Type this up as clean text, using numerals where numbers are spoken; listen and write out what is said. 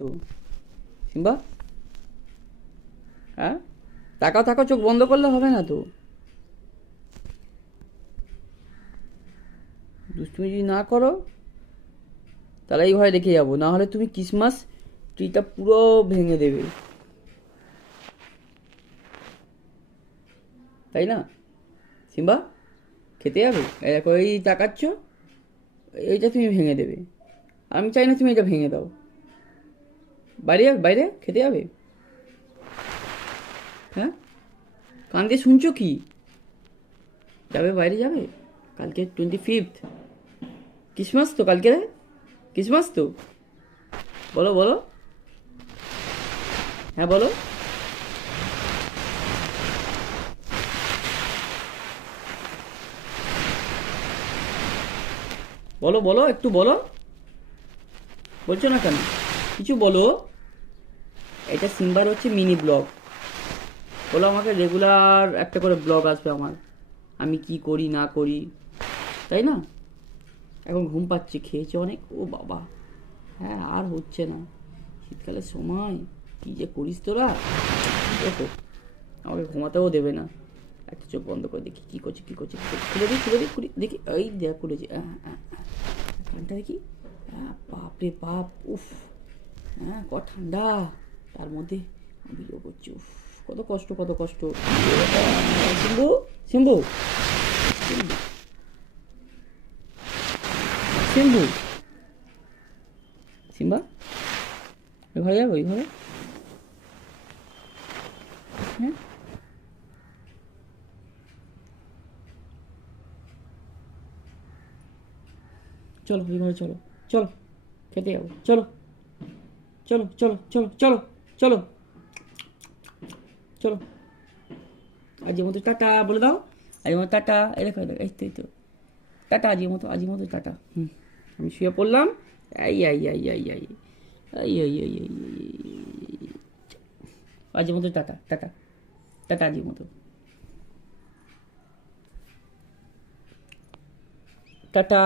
তো সিম্বা, হ্যাঁ তাকাও তাকাও, চোখ বন্ধ করলে হবে না তো। দুষ্টুমি যদি না করো তাহলে এই ঘরে রেখে যাবো, না হলে তুমি ক্রিসমাস ট্রিটা পুরো ভেঙে দেবে, তাই না সিম্বা? খেতে যাবে? এই দেখো, এই তাকাচ্ছ, এইটা তুমি ভেঙে দেবে। আমি চাই না তুমি এটা ভেঙে দাও। বাইরে যাবে, বাইরে খেতে যাবে? হ্যাঁ, কান দিয়ে শুনছো কি? যাবে, বাইরে যাবে? কালকে 25th, ক্রিসমাস তো কালকে, ক্রিসমাস তো। বলো বলো, হ্যাঁ বলো। বলো বলো, একটু বলো। বলছো না কেন? কিছু বলো। এটা সিম্বার হচ্ছে মিনি ব্লগ। বলো, আমাকে রেগুলার একটা করে ব্লগ আসবে আমার, আমি কি করি না করি, তাই না? এখন ঘুম পাচ্ছে, খেয়েছে অনেক, ও বাবা। হ্যাঁ, আর হচ্ছে না। শীতকালের সময় কি যে করিস তোরা, দেখো আমাকে ঘুমাতেও দেবে না। একটা চোখ বন্ধ করে দেখি কি করছে, কি করছে, খুলে দিই, খুলে দিই, খুলে দেখি, এই দেখ খুলেছি। কানটা দেখি, বাপ রে বাপ, উফ। হ্যাঁ, কত ঠান্ডা, তার মধ্যে ভিডিও করছি, উফ। কত কষ্ট, কত কষ্ট। সিম্বু, সিম্বু, সিম্বু, সিম্বু, সিম্বা, ওই ঘরে যাবে, ওই ঘরে। হ্যাঁ, চলো ওই ঘরে, চলো চলো, খেতে যাবো, চলো চলো চলো চলো চলো চলো চলো। আজকের মতো টাটা বলে দাও। আজকের মতো টাটা, এই দেখো, এই দেখো, এই তো, এই তো। টাটা, আজকের মতো, আজকের মতো টাটা। আমি শুয়ে পড়লাম। এই আই আই আই আই এই এই এই এই আজকের মতো টাটা, টাটা, টাটা, আজকের মতো টাটা।